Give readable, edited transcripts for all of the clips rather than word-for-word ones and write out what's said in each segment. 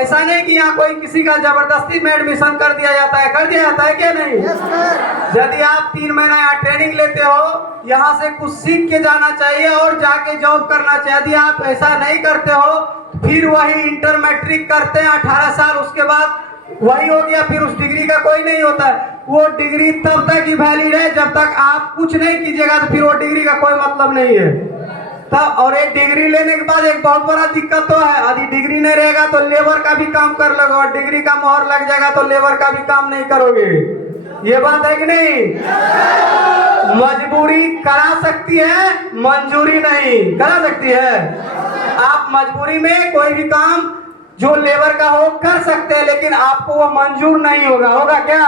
ऐसा नहीं कि यहाँ कोई किसी का जबरदस्ती में एडमिशन कर दिया जाता है क्या नहीं? यदि आप 3 महीना यहाँ ट्रेनिंग लेते हो, यहाँ से कुछ सीख के जाना चाहिए और जाके जॉब करना चाहिए। यदि आप ऐसा नहीं करते हो, फिर वही इंटर मैट्रिक करते हैं 18 साल, उसके बाद वही हो गया, फिर उस डिग्री का कोई नहीं होता है। वो डिग्री तब तक ही वैलिड है जब तक आप कुछ नहीं कीजिएगा, तो फिर वो डिग्री का कोई मतलब नहीं है। तब और एक डिग्री लेने के बाद एक बहुत बड़ा दिक्कत तो है, यदि डिग्री नहीं रहेगा तो लेबर का भी काम कर लोगे, और डिग्री का मोहर लग जाएगा तो लेबर का भी काम नहीं करोगे। ये बात है कि नहीं? मजबूरी करा सकती है, मंजूरी नहीं करा सकती है। आप मजबूरी में कोई भी काम जो लेबर का हो कर सकते हैं, लेकिन आपको वो मंजूर नहीं होगा क्या?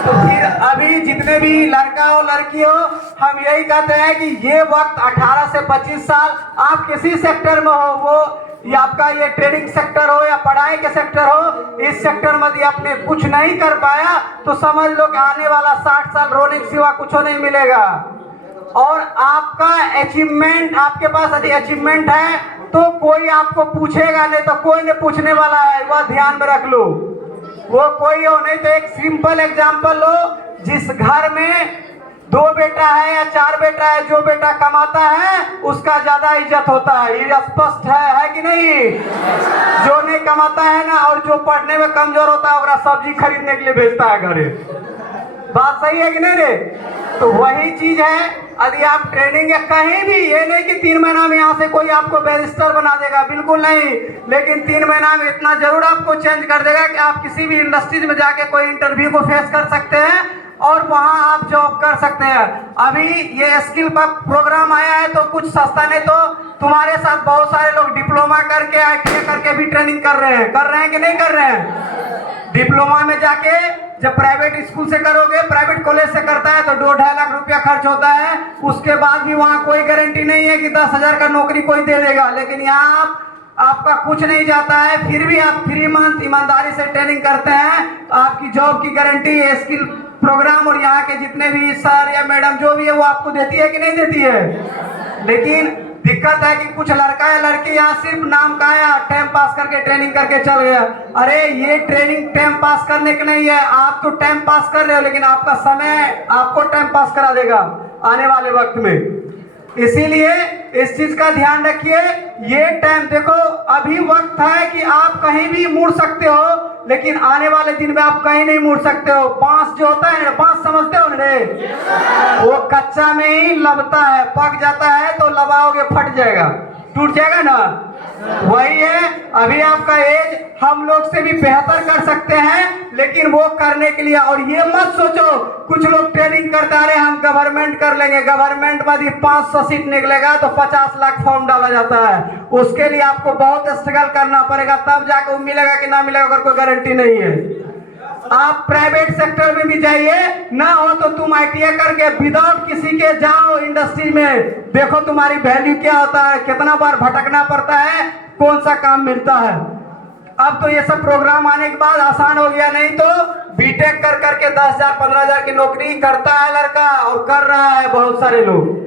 तो फिर अभी जितने भी लड़का हो लड़की हो, हम यही कहते हैं कि ये वक्त 18 से 25 साल आप किसी सेक्टर में हो, वो या आपका ये ट्रेडिंग सेक्टर हो या पढ़ाई के सेक्टर हो, इस सेक्टर में यदि आपने कुछ नहीं कर पाया तो समझ लो कि आने वाला 60 साल रोने के सिवा कुछ नहीं मिलेगा। और आपका अचीवमेंट, आपके पास यदि अचीवमेंट है तो कोई आपको पूछेगा नहीं, तो कोई नहीं पूछने वाला है, वह ध्यान में रख लो। वो कोई हो नहीं तो एक सिंपल एग्जांपल लो, जिस घर में 2 बेटा है या 4 बेटा है, जो बेटा कमाता है उसका ज्यादा इज्जत होता है। ये स्पष्ट है कि नहीं? जो नहीं कमाता है ना, और जो पढ़ने में कमजोर होता है, वो सब्जी खरीदने के लिए भेजता है घरे। बात सही है कि नहीं रे? तो वही चीज है, यदि आप ट्रेनिंग कहीं भी, ये नहीं कि 3 महीना में यहाँ से कोई आपको बैरिस्टर बना देगा, बिल्कुल नहीं, लेकिन 3 महीना में इतना जरूर आपको चेंज कर देगा कि आप किसी भी इंडस्ट्रीज में जाके कोई इंटरव्यू को फेस कर सकते हैं और वहां आप जॉब कर सकते हैं। अभी ये स्किल पर प्रोग्राम आया है तो कुछ सस्ता नहीं तो तुम्हारे साथ बहुत सारे लोग डिप्लोमा करके ITI करके भी ट्रेनिंग कर रहे हैं कि नहीं कर रहे हैं? डिप्लोमा में जाके जब प्राइवेट स्कूल से करोगे, प्राइवेट कॉलेज से करता है तो 2-2.5 लाख रुपया खर्च होता है। उसके बाद भी वहाँ कोई गारंटी नहीं है कि 10,000 का नौकरी कोई दे देगा, लेकिन यहाँ आपका कुछ नहीं जाता है, फिर भी आप 3 मंथ ईमानदारी से ट्रेनिंग करते हैं, आपकी जॉब की गारंटी है। स्किल प्रोग्राम और यहाँ के जितने भी सर या मैडम जो भी है वो आपको देती है कि नहीं देती है? लेकिन दिक्कत है कि कुछ लड़का या लड़की यहाँ सिर्फ नाम का है, टाइम पास करके ट्रेनिंग करके चल गया। अरे ये ट्रेनिंग टाइम पास करने की नहीं है, आप तो टाइम पास कर रहे हो, लेकिन आपका समय आपको टाइम पास करा देगा आने वाले वक्त में। इसीलिए इस चीज का ध्यान रखिए। ये टाइम देखो, अभी वक्त है कि आप कहीं भी मुड़ सकते हो, लेकिन आने वाले दिन में आप कहीं नहीं मुड़ सकते हो। बांस जो होता है ना, बांस समझते हो ना, वो कच्चा में ही लबता है, पक जाता है तो लबाओगे फट जाएगा, टूट जाएगा ना। वही है, अभी आपका एज हम लोग से भी बेहतर कर सकते हैं, लेकिन वो करने के लिए, और ये मत सोचो कुछ लोग ट्रेनिंग करते आ रहे हम गवर्नमेंट कर लेंगे, गवर्नमेंट में यदि 500 सीट निकलेगा तो 50 लाख फॉर्म डाला जाता है। उसके लिए आपको बहुत स्ट्रगल करना पड़ेगा, तब जाकर मिलेगा कि ना मिलेगा, अगर कोई गारंटी नहीं है। आप प्राइवेट सेक्टर में भी जाइए, ना हो तो तुम ITI करके विदाउट किसी के जाओ इंडस्ट्री में, देखो तुम्हारी वैल्यू क्या होता है, कितना बार भटकना पड़ता है, कौन सा काम मिलता है। अब तो ये सब प्रोग्राम आने के बाद आसान हो गया, नहीं तो बीटेक कर करके 10,000 15,000 की नौकरी करता है लड़का, और कर रहा है बहुत सारे लोग।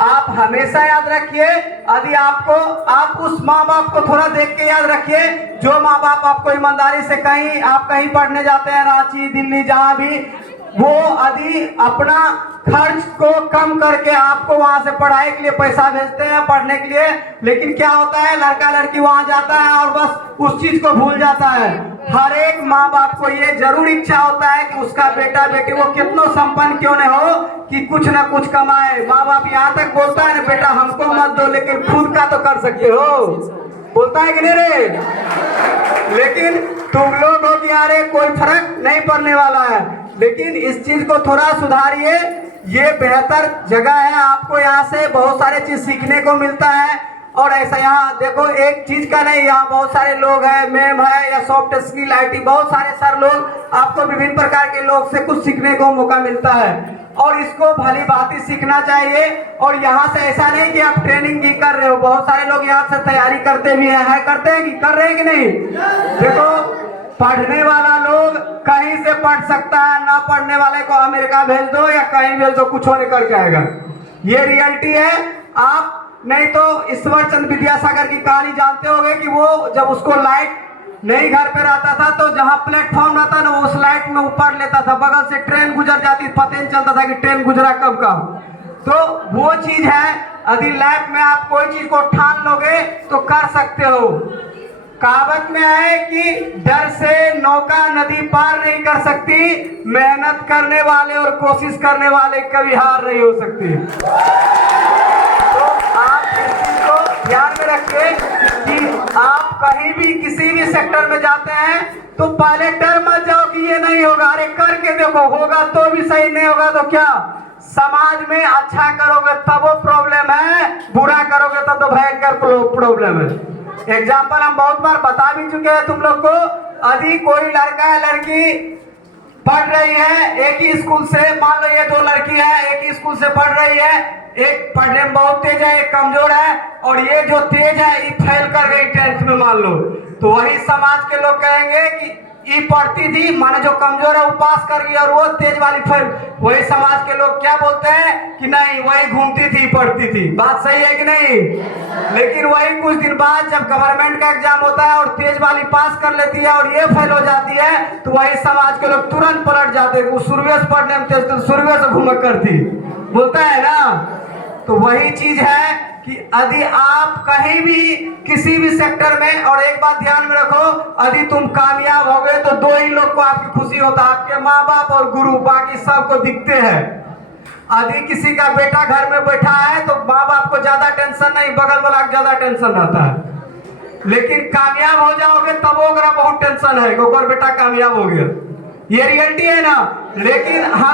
आप हमेशा याद रखिए, यदि आपको, आप उस माँ बाप को थोड़ा देख के याद रखिए, जो माँ बाप आपको ईमानदारी से आप कहीं पढ़ने जाते हैं, रांची दिल्ली जहाँ भी, वो यदि अपना खर्च को कम करके आपको वहां से पढ़ाई के लिए पैसा भेजते हैं पढ़ने के लिए, लेकिन क्या होता है, लड़का लड़की वहां जाता है और बस उस चीज को भूल जाता है। हर एक माँ बाप को ये जरूर इच्छा होता है कि उसका बेटा बेटी वो कितना संपन्न क्यों न हो, कि कुछ ना कुछ कमाए। माँ बाप यहाँ तक बोलता है ना, बेटा हमको मत दो, लेकिन खुद का तो कर सकते हो, बोलता है कि नहीं रे? लेकिन तुम लोग हो कि यार कोई फर्क नहीं पड़ने वाला है, लेकिन इस चीज को थोड़ा सुधारिए। ये बेहतर जगह है, आपको यहाँ से बहुत सारे चीज सीखने को मिलता है। और ऐसा यहाँ देखो, एक चीज का नहीं, यहाँ बहुत सारे लोग हैं, मैम है या सॉफ्ट स्किल IT, बहुत सारे सर लोग, आपको विभिन्न प्रकार के लोग से कुछ सीखने को मौका मिलता है, और इसको भली भांति सीखना चाहिए। और यहाँ से ऐसा नहीं कि आप ट्रेनिंग ही कर रहे हो, बहुत सारे लोग यहाँ से तैयारी करते भी हैं, करते हैं कि कर रहे हैं कि नहीं? देखो, पढ़ने वाला लोग कहीं से पढ़ सकता है, ना पढ़ने वाले को अमेरिका भेज दो या कहीं भेज दो, कुछ होने करके आएगा। ये रियलिटी है। आप नहीं तो ईश्वर चंद्र विद्यासागर की कहानी जानते होंगे कि वो जब उसको लाइट नहीं घर पे रहता था तो जहाँ प्लेटफॉर्म रहता ना उस लाइट में ऊपर लेता था, बगल से ट्रेन गुजर जाती पता नहीं चलता था कि ट्रेन गुजरा कब का। तो वो चीज है, यदि लाइफ में आप कोई चीज को ठान लोगे तो कर सकते हो। कहावत में है कि डर से नौका नदी पार नहीं कर सकती, मेहनत करने वाले और कोशिश करने वाले कभी हार नहीं हो सकती। तो आप इस चीज को ध्यान में रखिए कि आप कहीं भी किसी भी सेक्टर में जाते हैं तो पहले डर मत जाओ कि ये नहीं होगा, अरे करके देखो, होगा तो भी सही, नहीं होगा तो क्या। समाज में अच्छा करोगे तब वो प्रॉब्लम है, बुरा करोगे तब तो भयंकर प्रॉब्लम है। एग्जाम्पल हम बहुत बार बता भी चुके हैं तुम लोग को। यदि कोई लड़का या लड़की पढ़ रही है एक ही स्कूल से, मान लो ये दो लड़की है एक ही स्कूल से पढ़ रही है, एक पढ़ने में बहुत तेज है एक कमजोर है, और ये जो तेज है ये फेल कर गई 10th में मान लो, तो वही समाज के लोग कहेंगे कि ये पढ़ती थी, माने जो कमजोर है वो पास कर गई और वो तेज वाली फेल। वही समाज के लोग क्या बोलते हैं कि नहीं वही घूमती थी पढ़ती थी। बात सही है कि नहीं? लेकिन वही कुछ दिन बाद जब गवर्नमेंट का एग्जाम होता है और तेज वाली पास कर लेती है और ये फेल हो जाती है, तो वही समाज के लोग तुरंत पलट जाते हैं, वो शुरुए से पढ़ने में तेज तो शुरुए से घूमक करती, बोलता है ना। तो वही चीज है कि यदि आप कहीं भी किसी भी सेक्टर में, और एक बात ध्यान में रखो, यदि तुम कामयाब हो गए तो दो ही लोग को आपकी खुशी होता है, आपके माँ बाप और गुरु, बाकी सबको दिखते हैं। यदि किसी का बेटा घर में बैठा है तो माँ बाप को ज्यादा टेंशन नहीं, बगल वाला को ज्यादा टेंशन रहता है। लेकिन कामयाब हो जाओगे तब ओकरा बहुत टेंशन है कि ओकर बेटा कामयाब हो गया, ये रियलिटी है ना। लेकिन हम